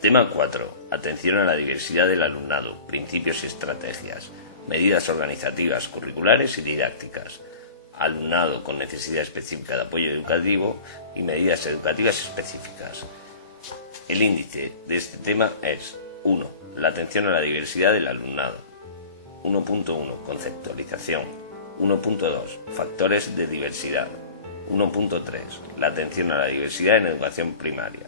Tema 4. Atención a la diversidad del alumnado, principios y estrategias, medidas organizativas, curriculares y didácticas, alumnado con necesidad específica de apoyo educativo y medidas educativas específicas. El índice de este tema es 1. La atención a la diversidad del alumnado. 1.1. Conceptualización. 1.2. Factores de diversidad. 1.3. La atención a la diversidad en educación primaria.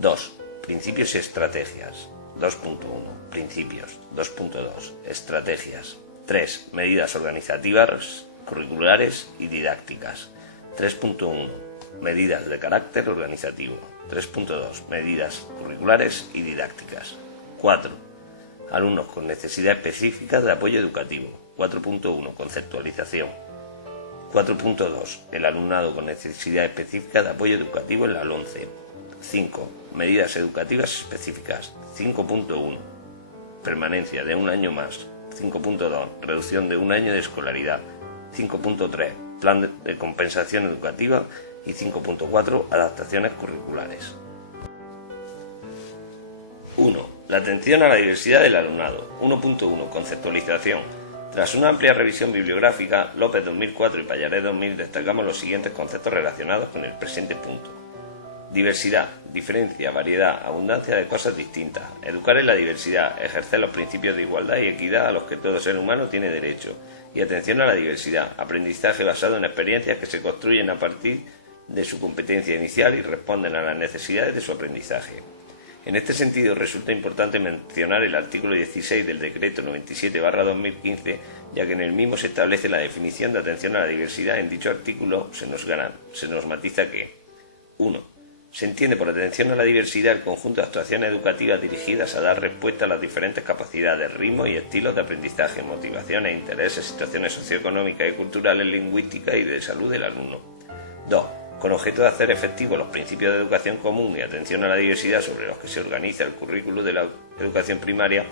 2. Principios y estrategias. 2.1. Principios. 2.2. Estrategias. 3. Medidas organizativas, curriculares y didácticas. 3.1. Medidas de carácter organizativo. 3.2. Medidas curriculares y didácticas. 4. Alumnos con necesidad específica de apoyo educativo. 4.1. Conceptualización. 4.2. El alumnado con necesidad específica de apoyo educativo en la LOMCE. 5. Medidas educativas específicas. 5.1. Permanencia de un año más. 5.2. Reducción de un año de escolaridad. 5.3. Plan de compensación educativa. Y 5.4. Adaptaciones curriculares. 1. La atención a la diversidad del alumnado. 1.1. Conceptualización. Tras una amplia revisión bibliográfica, López 2004 y Pallarés 2000 destacamos los siguientes conceptos relacionados con el presente punto. Diversidad, diferencia, variedad, abundancia de cosas distintas. Educar en la diversidad, ejercer los principios de igualdad y equidad a los que todo ser humano tiene derecho. Y atención a la diversidad, aprendizaje basado en experiencias que se construyen a partir de su competencia inicial y responden a las necesidades de su aprendizaje. En este sentido, resulta importante mencionar el artículo 16 del Decreto 97/2015, ya que en el mismo se establece la definición de atención a la diversidad. En dicho artículo se nos matiza que 1. Se entiende por atención a la diversidad el conjunto de actuaciones educativas dirigidas a dar respuesta a las diferentes capacidades, ritmos y estilos de aprendizaje, motivaciones, intereses, situaciones socioeconómicas y culturales, lingüísticas y de salud del alumno. 2. Con objeto de hacer efectivos los principios de educación común y atención a la diversidad sobre los que se organiza el currículo de la educación primaria,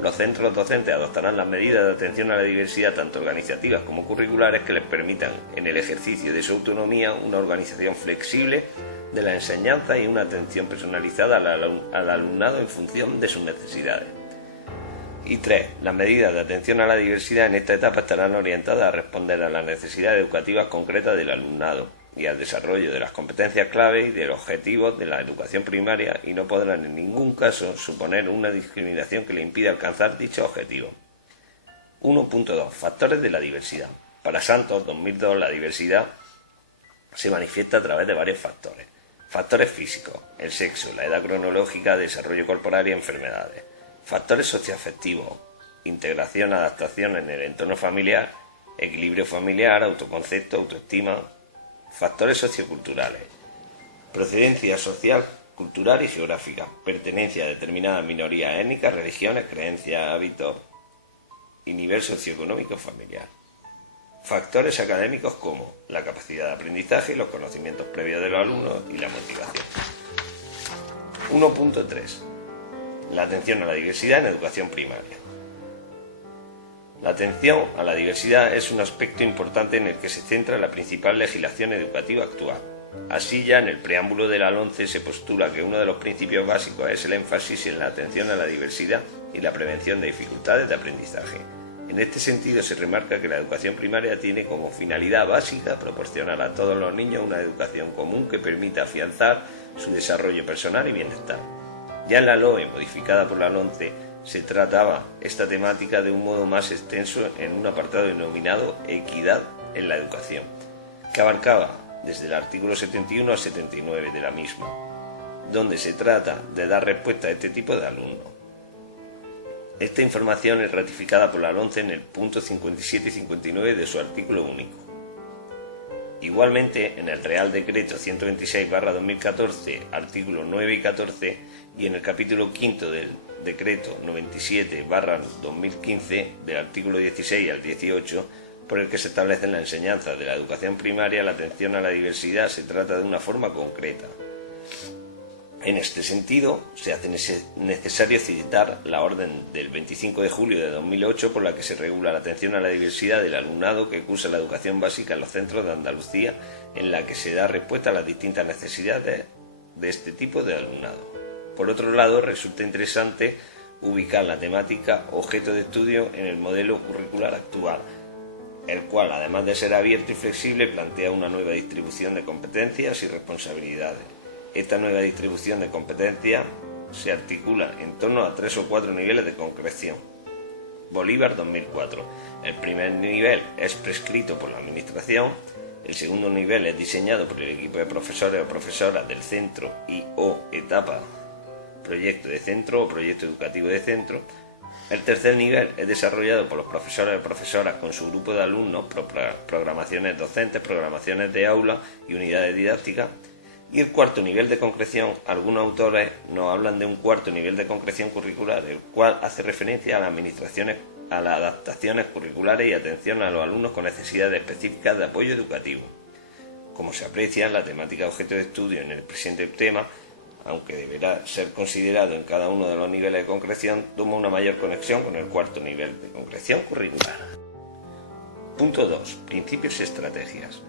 los centros docentes adoptarán las medidas de atención a la diversidad tanto organizativas como curriculares que les permitan, en el ejercicio de su autonomía, una organización flexible de la enseñanza y una atención personalizada al alumnado en función de sus necesidades. Y 3. Las medidas de atención a la diversidad en esta etapa estarán orientadas a responder a las necesidades educativas concretas del alumnado y al desarrollo de las competencias clave y de los objetivos de la educación primaria y no podrán en ningún caso suponer una discriminación que le impida alcanzar dicho objetivo. 1.2. Factores de la diversidad. Para Santos 2002 la diversidad se manifiesta a través de varios factores. Factores físicos, el sexo, la edad cronológica, desarrollo corporal y enfermedades. Factores socioafectivos, integración, adaptación en el entorno familiar, equilibrio familiar, autoconcepto, autoestima. Factores socioculturales, procedencia social, cultural y geográfica, pertenencia a determinadas minorías étnicas, religiones, creencias, hábitos y nivel socioeconómico familiar. Factores académicos como la capacidad de aprendizaje, los conocimientos previos de los alumnos y la motivación. 1.3. La atención a la diversidad en educación primaria. La atención a la diversidad es un aspecto importante en el que se centra la principal legislación educativa actual. Así, ya en el preámbulo de la LOMCE se postula que uno de los principios básicos es el énfasis en la atención a la diversidad y la prevención de dificultades de aprendizaje. En este sentido se remarca que la educación primaria tiene como finalidad básica proporcionar a todos los niños una educación común que permita afianzar su desarrollo personal y bienestar. Ya en la LOE, modificada por la LOMCE, se trataba esta temática de un modo más extenso en un apartado denominado Equidad en la educación, que abarcaba desde el artículo 71 al 79 de la misma, donde se trata de dar respuesta a este tipo de alumnos. Esta información es ratificada por la LOMCE en el punto 57 y 59 de su artículo único. Igualmente, en el Real Decreto 126/2014, artículos 9 y 14, y en el capítulo 5 del Decreto 97/2015, del artículo 16 al 18, por el que se establece en la enseñanza de la educación primaria la atención a la diversidad, se trata de una forma concreta. En este sentido, se hace necesario citar la orden del 25 de julio de 2008 por la que se regula la atención a la diversidad del alumnado que cursa la educación básica en los centros de Andalucía, en la que se da respuesta a las distintas necesidades de este tipo de alumnado. Por otro lado, resulta interesante ubicar la temática objeto de estudio en el modelo curricular actual, el cual, además de ser abierto y flexible, plantea una nueva distribución de competencias y responsabilidades. Esta nueva distribución de competencias se articula en torno a 3 o 4 niveles de concreción. Bolívar 2004. El primer nivel es prescrito por la Administración, el segundo nivel es diseñado por el equipo de profesores o profesoras del centro y o etapa proyecto de centro o proyecto educativo de centro. El tercer nivel es desarrollado por los profesores o profesoras con su grupo de alumnos, programaciones docentes, programaciones de aula y unidades didácticas. Y el cuarto nivel de concreción, algunos autores nos hablan de un cuarto nivel de concreción curricular, el cual hace referencia a las adaptaciones curriculares y atención a los alumnos con necesidades específicas de apoyo educativo. Como se aprecia, la temática objeto de estudio en el presente tema, aunque deberá ser considerado en cada uno de los niveles de concreción, toma una mayor conexión con el cuarto nivel de concreción curricular. Punto 2. Principios y estrategias.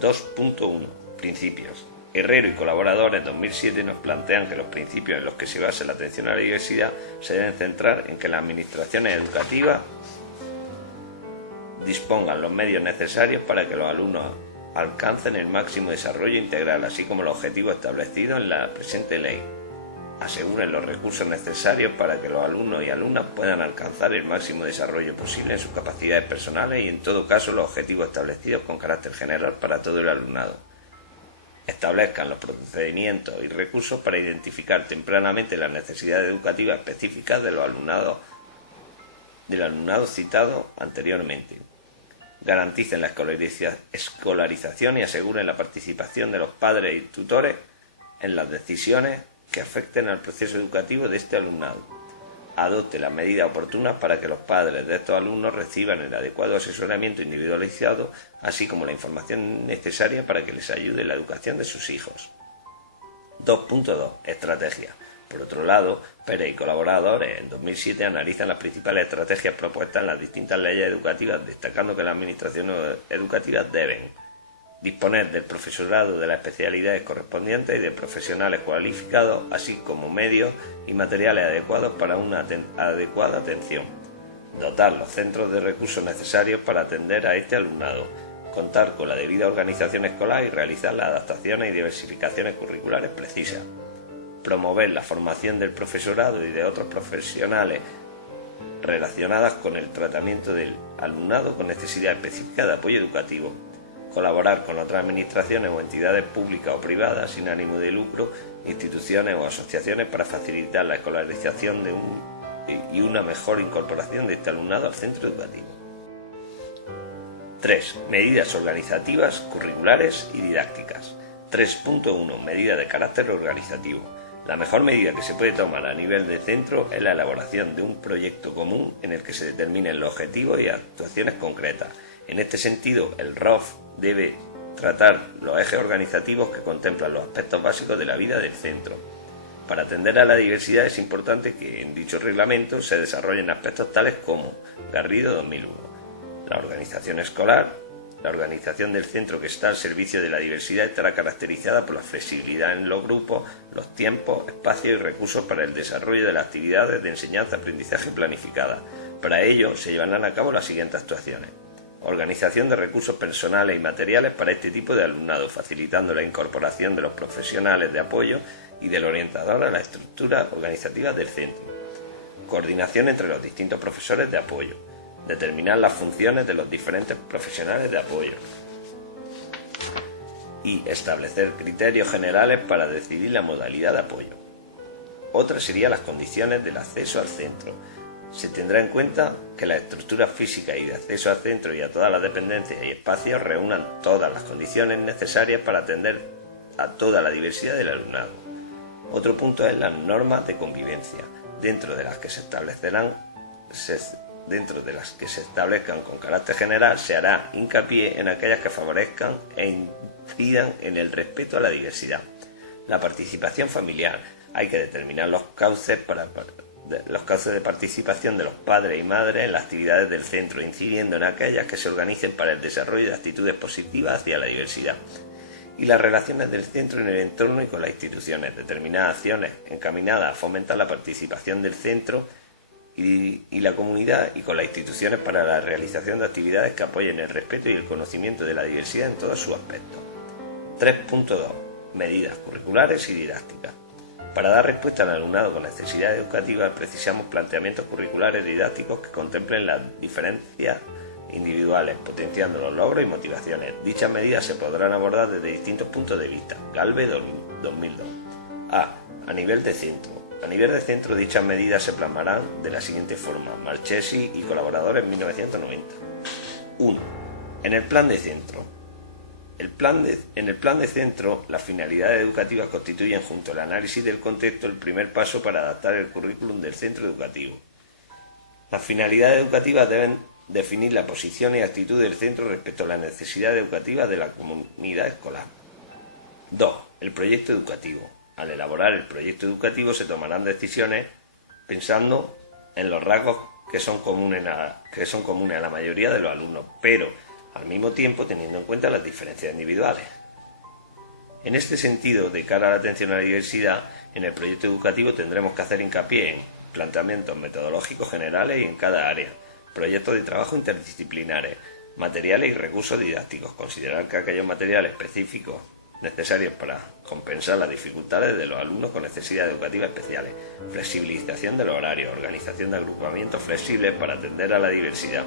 2.1. Principios. Herrero y colaboradores 2007 nos plantean que los principios en los que se basa la atención a la diversidad se deben centrar en que las administraciones educativas dispongan los medios necesarios para que los alumnos alcancen el máximo desarrollo integral, así como los objetivos establecidos en la presente ley. Aseguren los recursos necesarios para que los alumnos y alumnas puedan alcanzar el máximo desarrollo posible en sus capacidades personales y, en todo caso, los objetivos establecidos con carácter general para todo el alumnado. Establezcan los procedimientos y recursos para identificar tempranamente las necesidades educativas específicas del alumnado citado anteriormente. Garanticen la escolarización y aseguren la participación de los padres y tutores en las decisiones que afecten al proceso educativo de este alumnado. Adopte las medidas oportunas para que los padres de estos alumnos reciban el adecuado asesoramiento individualizado, así como la información necesaria para que les ayude en la educación de sus hijos. 2.2. Estrategia. Por otro lado, Pérez y colaboradores en 2007 analizan las principales estrategias propuestas en las distintas leyes educativas, destacando que las administraciones educativas deben disponer del profesorado de las especialidades correspondientes y de profesionales cualificados, así como medios y materiales adecuados para una adecuada atención. Dotar los centros de recursos necesarios para atender a este alumnado. Contar con la debida organización escolar y realizar las adaptaciones y diversificaciones curriculares precisas. Promover la formación del profesorado y de otros profesionales relacionadas con el tratamiento del alumnado con necesidad específica de apoyo educativo. Colaborar con otras administraciones o entidades públicas o privadas sin ánimo de lucro, instituciones o asociaciones para facilitar la escolarización y una mejor incorporación de este alumnado al centro educativo. 3. Medidas organizativas, curriculares y didácticas. 3.1. Medidas de carácter organizativo. La mejor medida que se puede tomar a nivel de centro es la elaboración de un proyecto común en el que se determinen los objetivos y actuaciones concretas. En este sentido, el ROF debe tratar los ejes organizativos que contemplan los aspectos básicos de la vida del centro. Para atender a la diversidad es importante que en dicho reglamento se desarrollen aspectos tales como Garrido 2001, la organización escolar. La organización del centro que está al servicio de la diversidad estará caracterizada por la flexibilidad en los grupos, los tiempos, espacios y recursos para el desarrollo de las actividades de enseñanza-aprendizaje planificadas. Para ello se llevarán a cabo las siguientes actuaciones. Organización de recursos personales y materiales para este tipo de alumnado, facilitando la incorporación de los profesionales de apoyo y del orientador a la estructura organizativa del centro. Coordinación entre los distintos profesores de apoyo. Determinar las funciones de los diferentes profesionales de apoyo. Y establecer criterios generales para decidir la modalidad de apoyo. Otra serían las condiciones del acceso al centro. Se tendrá en cuenta que las estructuras físicas y de acceso al centro y a todas las dependencias y espacios reúnan todas las condiciones necesarias para atender a toda la diversidad del alumnado. Otro punto es las normas de convivencia, dentro de las que se establezcan con carácter general, se hará hincapié en aquellas que favorezcan e incidan en el respeto a la diversidad. La participación familiar. Hay que determinar los cauces de participación de los padres y madres en las actividades del centro, incidiendo en aquellas que se organicen para el desarrollo de actitudes positivas hacia la diversidad. y las relaciones del centro en el entorno y con las instituciones, determinadas acciones encaminadas a fomentar la participación del centro y la comunidad y con las instituciones para la realización de actividades que apoyen el respeto y el conocimiento de la diversidad en todos sus aspectos. 3.2. Medidas curriculares y didácticas. Para dar respuesta al alumnado con necesidades educativas precisamos planteamientos curriculares y didácticos que contemplen las diferencias individuales, potenciando los logros y motivaciones. Dichas medidas se podrán abordar desde distintos puntos de vista. Galve 2002. A nivel de centro. A nivel de centro, dichas medidas se plasmarán de la siguiente forma. Marchesi y colaboradores, 1990. 1. En el plan de centro. En el plan de centro, las finalidades educativas constituyen, junto al análisis del contexto, el primer paso para adaptar el currículum del centro educativo. Las finalidades educativas deben definir la posición y actitud del centro respecto a las necesidades educativas de la comunidad escolar. 2. El proyecto educativo. Al elaborar el proyecto educativo se tomarán decisiones pensando en los rasgos que son comunes a la mayoría de los alumnos, pero al mismo tiempo teniendo en cuenta las diferencias individuales. En este sentido, de cara a la atención a la diversidad, en el proyecto educativo tendremos que hacer hincapié en planteamientos metodológicos generales y en cada área, proyectos de trabajo interdisciplinares, materiales y recursos didácticos, considerar que aquellos materiales específicos necesarios para compensar las dificultades de los alumnos con necesidades educativas especiales, flexibilización de los horarios, organización de agrupamientos flexibles para atender a la diversidad.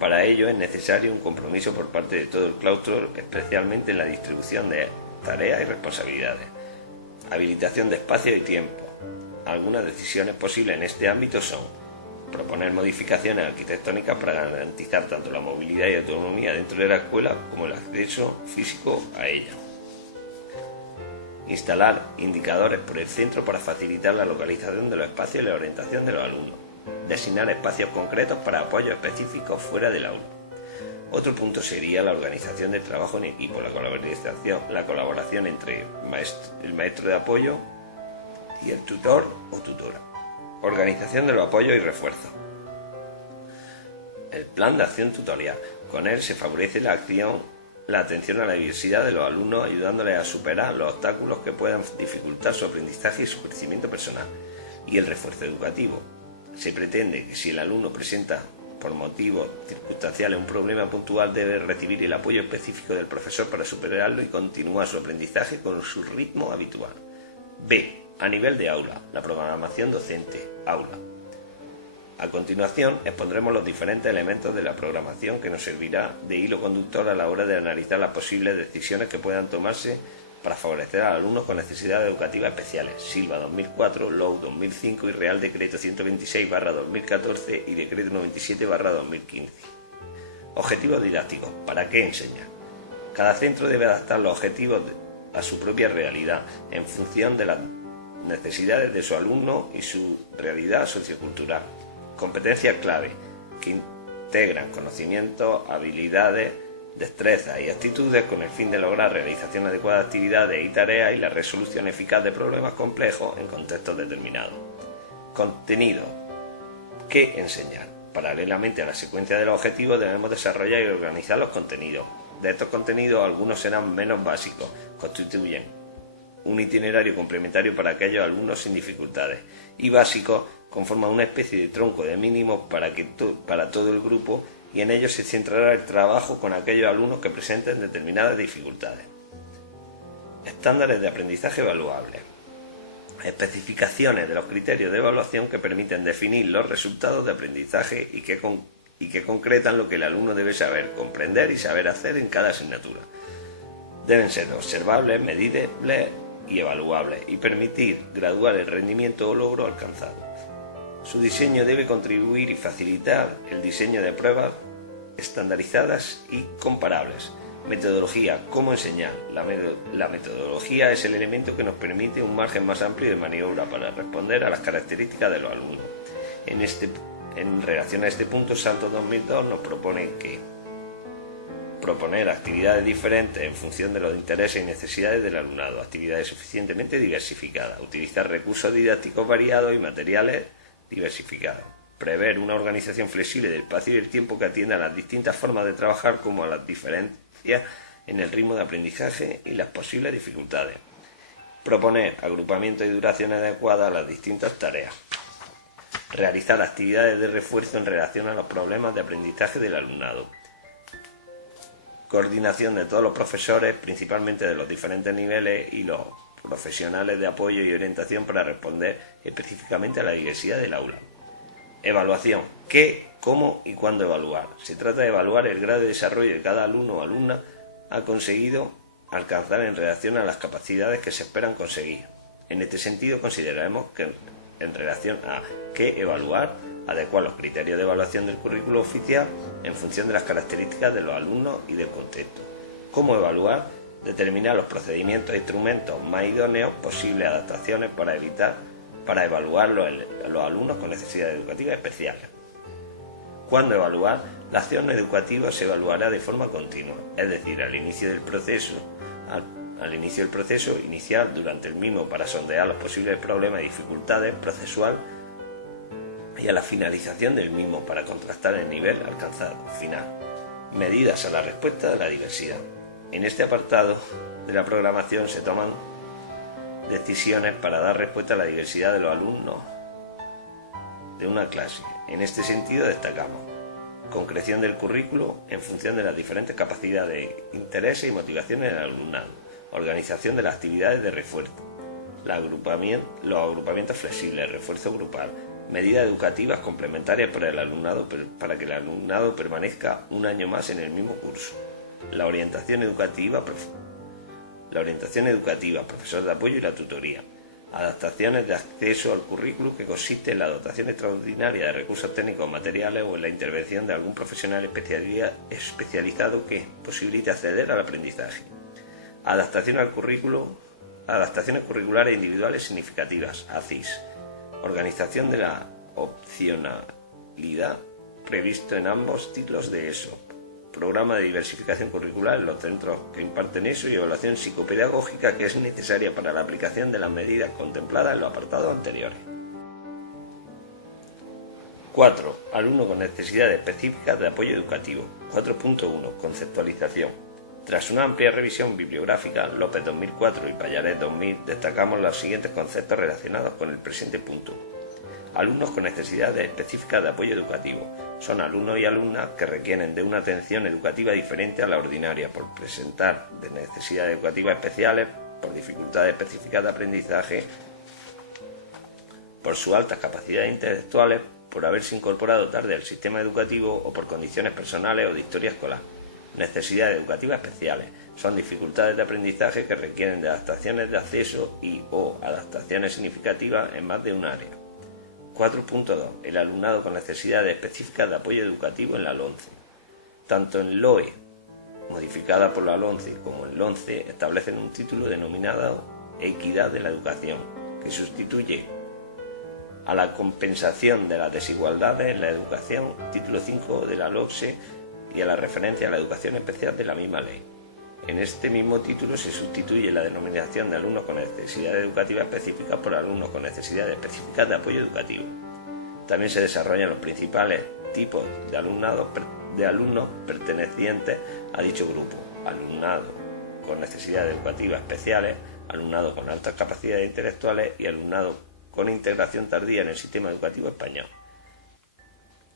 Para ello es necesario un compromiso por parte de todo el claustro, especialmente en la distribución de tareas y responsabilidades. Habilitación de espacio y tiempo. Algunas decisiones posibles en este ámbito son proponer modificaciones arquitectónicas para garantizar tanto la movilidad y autonomía dentro de la escuela como el acceso físico a ella. Instalar indicadores por el centro para facilitar la localización de los espacios y la orientación de los alumnos. Designar espacios concretos para apoyos específicos fuera del aula. Otro punto sería la organización del trabajo en equipo, la colaboración entre el maestro de apoyo y el tutor o tutora. Organización de los apoyos y refuerzo. El plan de acción tutorial. Con él se favorece la atención a la diversidad de los alumnos, ayudándoles a superar los obstáculos que puedan dificultar su aprendizaje y su crecimiento personal. Y el refuerzo educativo. Se pretende que si el alumno presenta por motivos circunstanciales un problema puntual, debe recibir el apoyo específico del profesor para superarlo y continuar su aprendizaje con su ritmo habitual. B. A nivel de aula, la programación docente, aula. A continuación, expondremos los diferentes elementos de la programación que nos servirá de hilo conductor a la hora de analizar las posibles decisiones que puedan tomarse para favorecer a alumnos con necesidades educativas especiales. Silva 2004, Lowe 2005 y Real Decreto 126/2014 y Decreto 97/2015. Objetivos didácticos. ¿Para qué enseñar? Cada centro debe adaptar los objetivos a su propia realidad en función de las necesidades de su alumno y su realidad sociocultural. Competencias clave que integran conocimientos, habilidades, destrezas y actitudes con el fin de lograr realización adecuada de actividades y tareas y la resolución eficaz de problemas complejos en contextos determinados. Contenido. ¿Qué enseñar? Paralelamente a la secuencia de los objetivos debemos desarrollar y organizar los contenidos. De estos contenidos algunos serán menos básicos, constituyen un itinerario complementario para aquellos alumnos sin dificultades, y básicos conforman una especie de tronco de mínimos para todo el grupo, y en ellos se centrará el trabajo con aquellos alumnos que presenten determinadas dificultades. Estándares de aprendizaje evaluables. Especificaciones de los criterios de evaluación que permiten definir los resultados de aprendizaje y que concretan lo que el alumno debe saber, comprender y saber hacer en cada asignatura. Deben ser observables, medibles y evaluables y permitir graduar el rendimiento o logro alcanzado. Su diseño debe contribuir y facilitar el diseño de pruebas estandarizadas y comparables. Metodología. ¿Cómo enseñar? La metodología es el elemento que nos permite un margen más amplio de maniobra para responder a las características de los alumnos. En relación a este punto, Santos 2002 nos propone que proponer actividades diferentes en función de los intereses y necesidades del alumnado, actividades suficientemente diversificadas, utilizar recursos didácticos variados y materiales diversificados, prever una organización flexible del espacio y del tiempo que atienda a las distintas formas de trabajar como a las diferencias en el ritmo de aprendizaje y las posibles dificultades. Proponer agrupamientos y duraciones adecuadas a las distintas tareas. Realizar actividades de refuerzo en relación a los problemas de aprendizaje del alumnado. Coordinación de todos los profesores, principalmente de los diferentes niveles, y los profesionales de apoyo y orientación para responder específicamente a la diversidad del aula. Evaluación. ¿Qué, cómo y cuándo evaluar? Se trata de evaluar el grado de desarrollo que cada alumno o alumna ha conseguido alcanzar en relación a las capacidades que se esperan conseguir. En este sentido, consideraremos que en relación a qué evaluar, adecuar los criterios de evaluación del currículo oficial en función de las características de los alumnos y del contexto. ¿Cómo evaluar? Determinar los procedimientos e instrumentos más idóneos, posibles adaptaciones para evaluar los alumnos con necesidades educativas especiales. ¿Cuándo evaluar? La acción educativa se evaluará de forma continua, es decir, al inicio del proceso inicial, durante el mismo para sondear los posibles problemas y dificultades procesual y a la finalización del mismo para contrastar el nivel alcanzado final. Medidas a la respuesta de la diversidad. En este apartado de la programación se toman decisiones para dar respuesta a la diversidad de los alumnos de una clase. En este sentido destacamos concreción del currículo en función de las diferentes capacidades, intereses y motivaciones del alumnado, organización de las actividades de refuerzo, los agrupamientos flexibles, refuerzo grupal, medidas educativas complementarias para el alumnado para que el alumnado permanezca un año más en el mismo curso, la orientación educativa, profesor de apoyo y la tutoría, adaptaciones de acceso al currículo que consiste en la dotación extraordinaria de recursos técnicos materiales o en la intervención de algún profesional especializado que posibilite acceder al aprendizaje, adaptaciones curriculares individuales significativas, ACIS, organización de la opcionalidad previsto en ambos ciclos de ESO, programa de diversificación curricular en los centros que imparten ESO y evaluación psicopedagógica que es necesaria para la aplicación de las medidas contempladas en los apartados anteriores. 4. Alumno con necesidades específicas de apoyo educativo. 4.1. Conceptualización. Tras una amplia revisión bibliográfica, López 2004 y Pallares 2000, destacamos los siguientes conceptos relacionados con el presente punto. Alumnos con necesidades específicas de apoyo educativo. Son alumnos y alumnas que requieren de una atención educativa diferente a la ordinaria por presentar de necesidades educativas especiales, por dificultades específicas de aprendizaje, por sus altas capacidades intelectuales, por haberse incorporado tarde al sistema educativo o por condiciones personales o de historia escolar. Necesidades educativas especiales. Son dificultades de aprendizaje que requieren de adaptaciones de acceso y o adaptaciones significativas en más de un área. 4.2. El alumnado con necesidades específicas de apoyo educativo en la LONCE. Tanto en LOE, modificada por la LONCE, como en LONCE establecen un título denominado Equidad de la Educación, que sustituye a la compensación de las desigualdades en la educación, título 5 de la LOCSE, y a la referencia a la educación especial de la misma ley. En este mismo título se sustituye la denominación de alumnos con necesidades educativas específicas por alumnos con necesidades específicas de apoyo educativo. También se desarrollan los principales tipos de alumnos pertenecientes a dicho grupo: alumnado con necesidades educativas especiales, alumnado con altas capacidades intelectuales y alumnado con integración tardía en el sistema educativo español.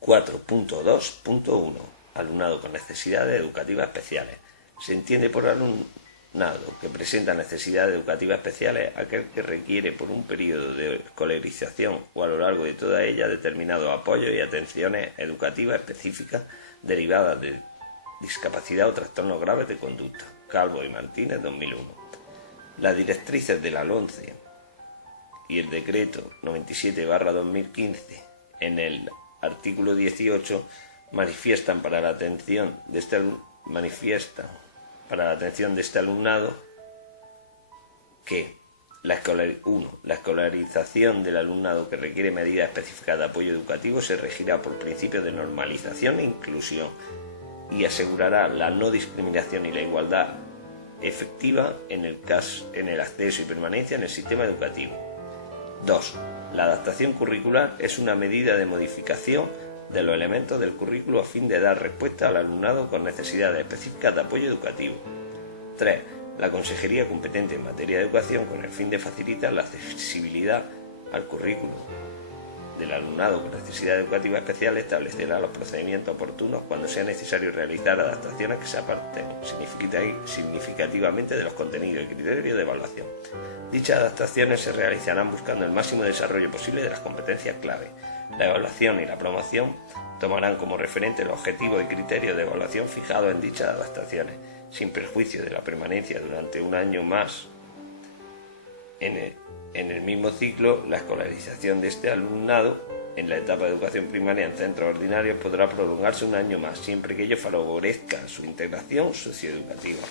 4.2.1. Alumnado con necesidades educativas especiales. Se entiende por alumnado que presenta necesidades educativas especiales aquel que requiere por un periodo de escolarización o a lo largo de toda ella determinados apoyos y atenciones educativas específicas derivadas de discapacidad o trastornos graves de conducta. Calvo y Martínez, 2001. Las directrices de la LONCE y el decreto 97/2015 en el artículo 18 manifiestan para la atención de este alumnado que la escolarización del alumnado que requiere medidas específicas de apoyo educativo se regirá por principios de normalización e inclusión y asegurará la no discriminación y la igualdad efectiva en el acceso y permanencia en el sistema educativo. 2. La adaptación curricular es una medida de modificación de los elementos del currículo a fin de dar respuesta al alumnado con necesidades específicas de apoyo educativo. 3. La consejería competente en materia de educación, con el fin de facilitar la accesibilidad al currículo del alumnado con necesidades educativas especiales, establecerá los procedimientos oportunos cuando sea necesario realizar adaptaciones que se aparten significativamente de los contenidos y criterios de evaluación. Dichas adaptaciones se realizarán buscando el máximo desarrollo posible de las competencias clave. La evaluación y la promoción tomarán como referente los objetivos y criterios de evaluación fijados en dichas adaptaciones, sin perjuicio de la permanencia durante un año más en el mismo ciclo. La escolarización de este alumnado en la etapa de educación primaria en centros ordinarios podrá prolongarse un año más, siempre que ello favorezca su integración socioeducativa.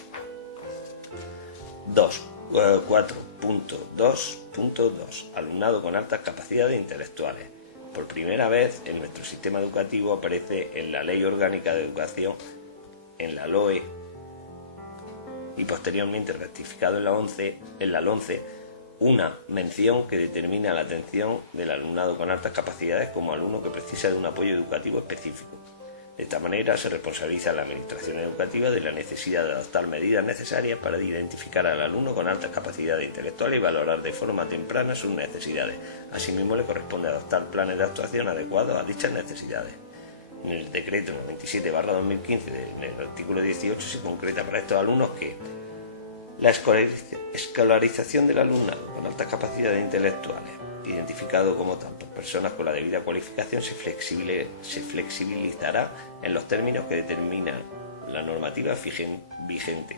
4.2.2 Alumnado con altas capacidades intelectuales. Por primera vez en nuestro sistema educativo aparece en la Ley Orgánica de Educación, en la LOE, y posteriormente rectificado en la LONCE, una mención que determina la atención del alumnado con altas capacidades como alumno que precisa de un apoyo educativo específico. De esta manera se responsabiliza a la Administración Educativa de la necesidad de adoptar medidas necesarias para identificar al alumno con altas capacidades intelectuales y valorar de forma temprana sus necesidades. Asimismo, le corresponde adoptar planes de actuación adecuados a dichas necesidades. En el decreto 97/2015, en el artículo 18, se concreta para estos alumnos que la escolarización del alumnado con altas capacidades intelectuales, identificado como tal por personas con la debida cualificación, se flexibilizará en los términos que determina la normativa vigente,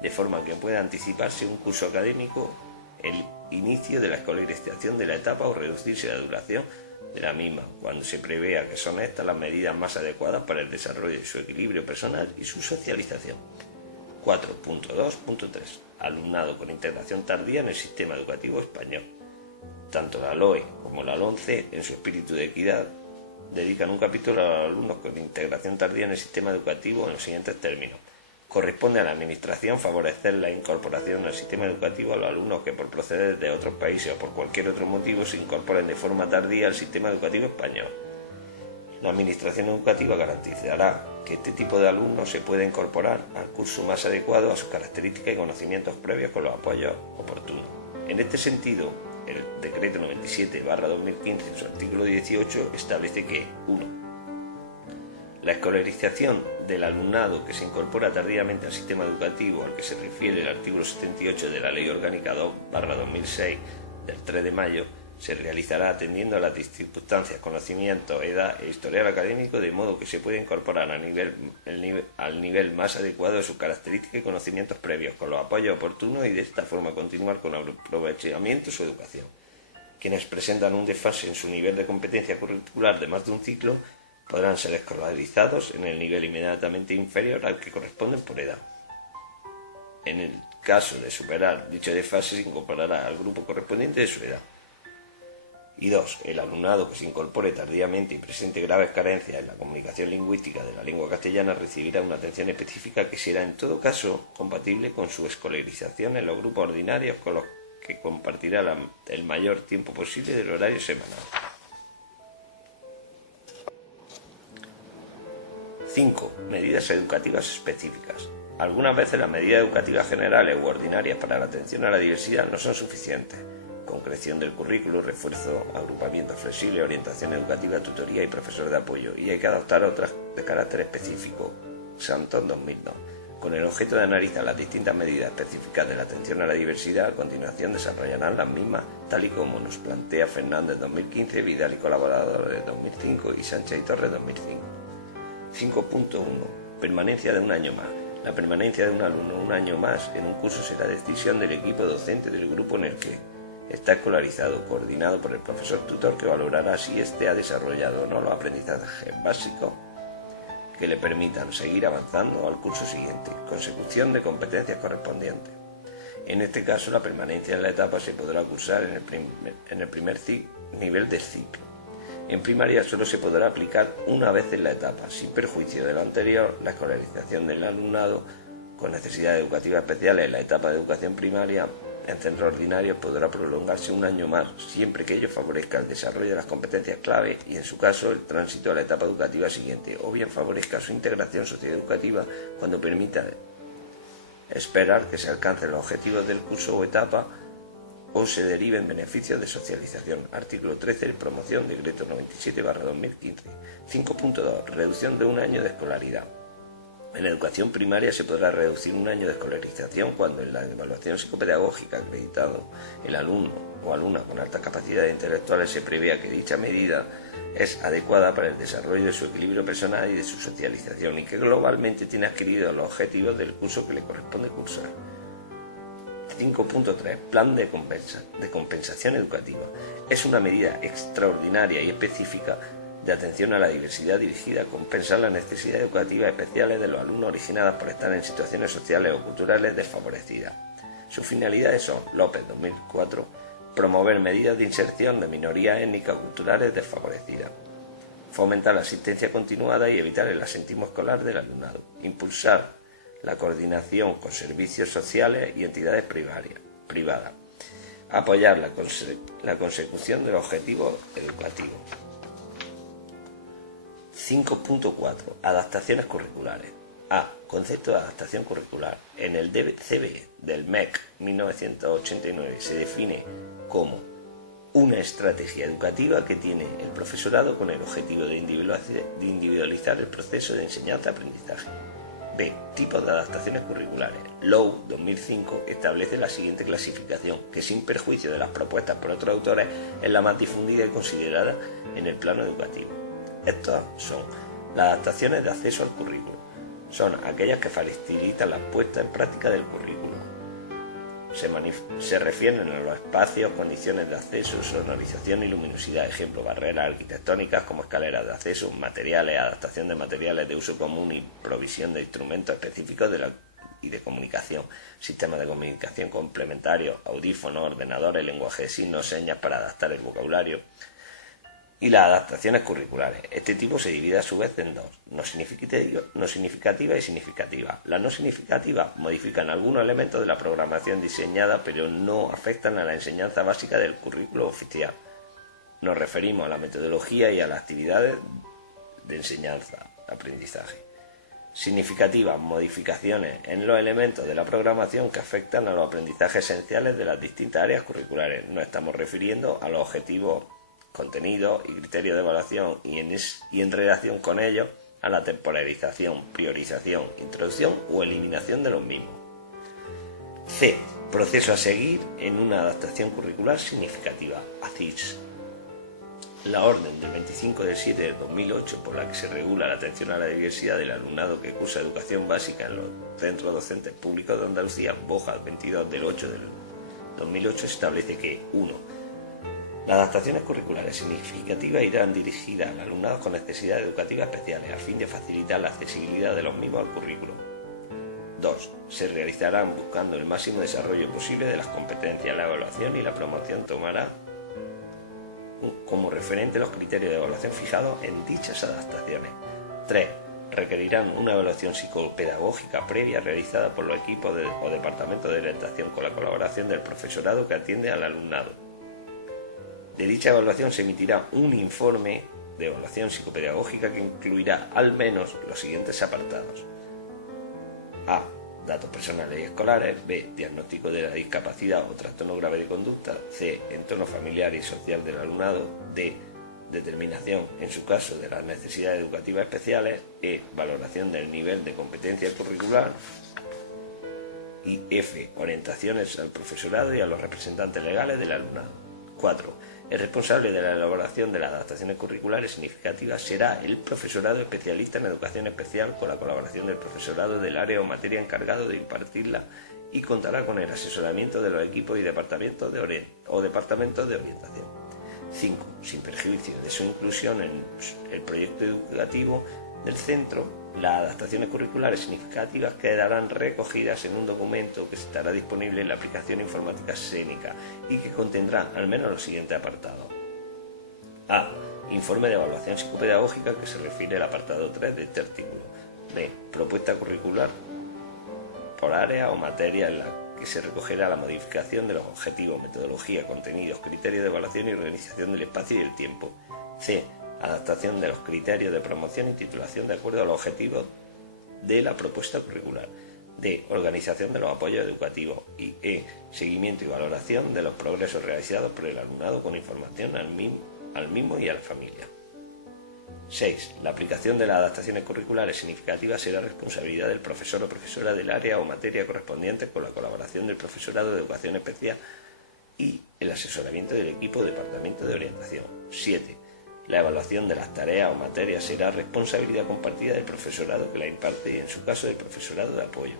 de forma que pueda anticiparse un curso académico el inicio de la escolarización de la etapa o reducirse la duración de la misma, cuando se prevea que son estas las medidas más adecuadas para el desarrollo de su equilibrio personal y su socialización. 4.2.3 Alumnado con integración tardía en el sistema educativo español. Tanto la LOE como la LONCE, en su espíritu de equidad, dedican un capítulo a los alumnos con integración tardía en el sistema educativo en los siguientes términos. Corresponde a la Administración favorecer la incorporación al sistema educativo a los alumnos que por proceder de otros países o por cualquier otro motivo se incorporen de forma tardía al sistema educativo español. La Administración Educativa garantizará que este tipo de alumnos se pueda incorporar al curso más adecuado a sus características y conocimientos previos con los apoyos oportunos. En este sentido, el Decreto 97/2015, en su artículo 18, establece que 1. La escolarización del alumnado que se incorpora tardíamente al sistema educativo al que se refiere el artículo 78 de la Ley Orgánica 2/2006 del 3 de mayo se realizará atendiendo a las circunstancias, conocimientos, edad e historial académico, de modo que se pueda incorporar al nivel más adecuado de sus características y conocimientos previos, con los apoyos oportunos, y de esta forma continuar con el aprovechamiento de su educación. Quienes presentan un desfase en su nivel de competencia curricular de más de un ciclo podrán ser escolarizados en el nivel inmediatamente inferior al que corresponden por edad. En el caso de superar dicho desfase, se incorporará al grupo correspondiente de su edad. Y 2. El alumnado que se incorpore tardíamente y presente graves carencias en la comunicación lingüística de la lengua castellana recibirá una atención específica que será en todo caso compatible con su escolarización en los grupos ordinarios, con los que compartirá el mayor tiempo posible del horario semanal. 5. Medidas educativas específicas. Algunas veces las medidas educativas generales u ordinarias para la atención a la diversidad no son suficientes. Concreción del currículo, refuerzo, agrupamiento flexible, orientación educativa, tutoría y profesor de apoyo, y hay que adoptar otras de carácter específico. Santón 2002. Con el objeto de analizar las distintas medidas específicas de la atención a la diversidad, a continuación desarrollarán las mismas, tal y como nos plantea Fernández 2015, Vidal y colaboradores 2005 y Sánchez y Torres 2005. 5.1. Permanencia de un año más. La permanencia de un alumno un año más en un curso será decisión del equipo docente del grupo en el que está escolarizado, coordinado por el profesor tutor, que valorará si éste ha desarrollado o no los aprendizajes básicos que le permitan seguir avanzando al curso siguiente, consecución de competencias correspondientes. En este caso, la permanencia en la etapa se podrá cursar en el primer nivel del ciclo. En primaria solo se podrá aplicar una vez en la etapa, sin perjuicio de lo anterior. La escolarización del alumnado con necesidades educativas especiales en la etapa de educación primaria en centros ordinarios podrá prolongarse un año más, siempre que ello favorezca el desarrollo de las competencias clave y, en su caso, el tránsito a la etapa educativa siguiente, o bien favorezca su integración socioeducativa cuando permita esperar que se alcancen los objetivos del curso o etapa o se deriven beneficios de socialización. Artículo 13. Promoción, decreto 97/2015. 5.2. Reducción de un año de escolaridad. En educación primaria se podrá reducir un año de escolarización cuando en la evaluación psicopedagógica acreditado el alumno o alumna con altas capacidades intelectuales se prevea que dicha medida es adecuada para el desarrollo de su equilibrio personal y de su socialización y que globalmente tiene adquiridos los objetivos del curso que le corresponde cursar. 5.3. Plan de compensación educativa. Es una medida extraordinaria y específica de atención a la diversidad dirigida a compensar las necesidades educativas especiales de los alumnos originadas por estar en situaciones sociales o culturales desfavorecidas. Sus finalidades son, López 2004, promover medidas de inserción de minorías étnicas o culturales desfavorecidas, fomentar la asistencia continuada y evitar el asentismo escolar del alumnado, impulsar la coordinación con servicios sociales y entidades privadas, apoyar la consecución de los objetivos educativos. 5.4. Adaptaciones curriculares. A. Concepto de adaptación curricular. En el CB del MEC 1989 se define como una estrategia educativa que tiene el profesorado con el objetivo de individualizar el proceso de enseñanza-aprendizaje. B. Tipos de adaptaciones curriculares. Lowe 2005 establece la siguiente clasificación, que sin perjuicio de las propuestas por otros autores es la más difundida y considerada en el plano educativo. Estas son las adaptaciones de acceso al currículo. Son aquellas que facilitan la puesta en práctica del currículo. Se refieren a los espacios, condiciones de acceso, sonorización y luminosidad, ejemplo, barreras arquitectónicas como escaleras de acceso, materiales, adaptación de materiales de uso común y provisión de instrumentos específicos y de comunicación, sistemas de comunicación complementarios, audífonos, ordenadores, lenguaje de signos, señas para adaptar el vocabulario. Y las adaptaciones curriculares. Este tipo se divide a su vez en dos, no significativa y significativa. Las no significativas modifican algunos elementos de la programación diseñada, pero no afectan a la enseñanza básica del currículo oficial. Nos referimos a la metodología y a las actividades de enseñanza-aprendizaje. Significativas, modificaciones en los elementos de la programación que afectan a los aprendizajes esenciales de las distintas áreas curriculares. Nos estamos refiriendo a los objetivos, contenidos y criterios de evaluación y en relación con ellos a la temporalización, priorización, introducción o eliminación de los mismos. C. Proceso a seguir en una adaptación curricular significativa. ACIS. La orden del 25 de 7 de 2008 por la que se regula la atención a la diversidad del alumnado que cursa educación básica en los centros docentes públicos de Andalucía, Bojas 22 del 8 del 2008, establece que 1. Las adaptaciones curriculares significativas irán dirigidas al alumnado con necesidades educativas especiales a fin de facilitar la accesibilidad de los mismos al currículo. 2. Se realizarán buscando el máximo desarrollo posible de las competencias. La evaluación y la promoción tomará como referente los criterios de evaluación fijados en dichas adaptaciones. 3. Requerirán una evaluación psicopedagógica previa realizada por los equipos o departamentos de orientación con la colaboración del profesorado que atiende al alumnado. De dicha evaluación se emitirá un informe de evaluación psicopedagógica que incluirá al menos los siguientes apartados. A. Datos personales y escolares. B. Diagnóstico de la discapacidad o trastorno grave de conducta. C. Entorno familiar y social del alumnado. D. Determinación, en su caso, de las necesidades educativas especiales. E. Valoración del nivel de competencia curricular. Y F. Orientaciones al profesorado y a los representantes legales del alumnado. 4. El responsable de la elaboración de las adaptaciones curriculares significativas será el profesorado especialista en educación especial con la colaboración del profesorado del área o materia encargado de impartirla y contará con el asesoramiento de los equipos y departamentos de orientación. 5. Sin perjuicio de su inclusión en el proyecto educativo del centro, las adaptaciones curriculares significativas quedarán recogidas en un documento que estará disponible en la aplicación informática Seneca y que contendrá al menos los siguientes apartados. A. Informe de evaluación psicopedagógica que se refiere al apartado 3 de este artículo. B. Propuesta curricular por área o materia en la que se recogerá la modificación de los objetivos, metodología, contenidos, criterios de evaluación y organización del espacio y el tiempo. C. Adaptación de los criterios de promoción y titulación de acuerdo a los objetivos de la propuesta curricular. D. Organización de los apoyos educativos. Y E. Seguimiento y valoración de los progresos realizados por el alumnado con información al mismo y a la familia. 6. La aplicación de las adaptaciones curriculares significativas será responsabilidad del profesor o profesora del área o materia correspondiente con la colaboración del profesorado de educación especial y el asesoramiento del equipo o departamento de orientación. 7. La evaluación de las tareas o materias será responsabilidad compartida del profesorado que la imparte y, en su caso, del profesorado de apoyo.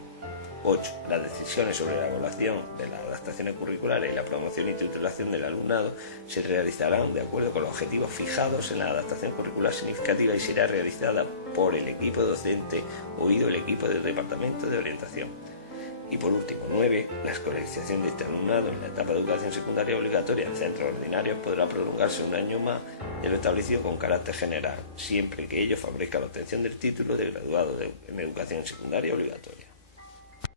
8. Las decisiones sobre la evaluación de las adaptaciones curriculares y la promoción y titulación del alumnado se realizarán de acuerdo con los objetivos fijados en la adaptación curricular significativa y será realizada por el equipo docente oído el equipo del departamento de orientación. Y por último, 9. La escolarización de este alumnado en la etapa de educación secundaria obligatoria en centros ordinarios podrá prolongarse un año más de lo establecido con carácter general, siempre que ello favorezca la obtención del título de graduado en educación secundaria obligatoria.